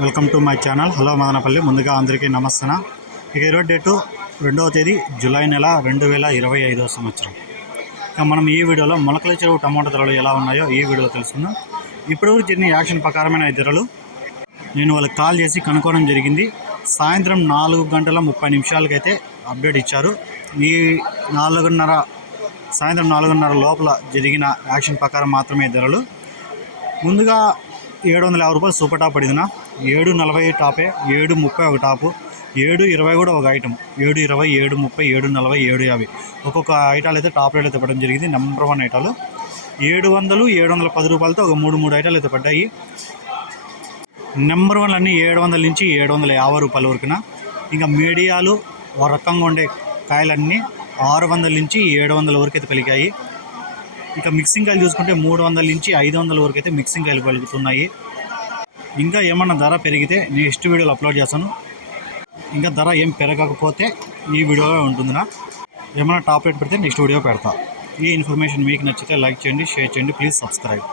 Welcome to my channel. Hello Madanapalle. ముందుగా అందరికీ నమస్తన. ఇక ఈరోజు డేటు రెండవ తేదీ జూలై నెల రెండు వేల ఇరవై ఐదవ సంవత్సరం. ఇక మనం ఈ వీడియోలో మొలకల చెరువు టమాటా ధరలు ఎలా ఉన్నాయో ఈ వీడియోలో తెలుసుకుందాం. ఇప్పుడు జరిగిన యాక్షన్ ప్రకారమైన ధరలు నేను వాళ్ళకి కాల్ చేసి కనుక్కోవడం జరిగింది. సాయంత్రం నాలుగు గంటల ముప్పై నిమిషాలకైతే అప్డేట్ ఇచ్చారు. ఈ నాలుగున్నర సాయంత్రం నాలుగున్నర లోపల జరిగిన యాక్షన్ ప్రకారం మాత్రమే ధరలు. ముందుగా ఏడు వందల యాభై రూపాయలు సూపర్ టాప్ పడిందినా. ఏడు నలభై టాపే ఏడు ముప్పై ఒక టాపు ఏడు ఇరవై కూడా ఒక ఐటమ్. ఏడు ఇరవై ఏడు ముప్పై ఏడు నలభై ఏడు యాభై. ఒక్కొక్క ఐటాలు అయితే టాప్ రేట్ అయితే పడడం జరిగింది. నెంబర్ వన్ ఐటాలు. ఏడు వందలు ఏడు వందల పది రూపాయలతో ఒక మూడు మూడు ఐటాలు అయితే పడ్డాయి. నెంబర్ వన్ అన్నీ ఏడు వందల నుంచి ఏడు వందల యాభై రూపాయల వరకున. ఇంకా మీడియాలు ఒక రకంగా ఉండే కాయలన్నీ ఆరు వందల నుంచి ఏడు వందల వరకు అయితే పెరిగాయి ఇక మిక్సింగ్ కాయలు చూసుకుంటే మూడు వందల నుంచి ఐదు వందల వరకు అయితే మిక్సింగ్ కాయలు పలుకుతున్నాయి ఇంకా ఏమన్నా ధర పెరిగితే నెక్స్ట్ వీడియోలో అప్లోడ్ చేస్తాను. ఇంకా ధర ఏం పెరగకపోతే ఈ వీడియోలో ఉంటుందినా. ఏమైనా టాప్ రేట్ పెడితే నెక్స్ట్ వీడియో పెడతా. ఈ ఇన్ఫర్మేషన్ మీకు నచ్చితే లైక్ చేయండి షేర్ చేయండి ప్లీజ్ సబ్స్క్రైబ్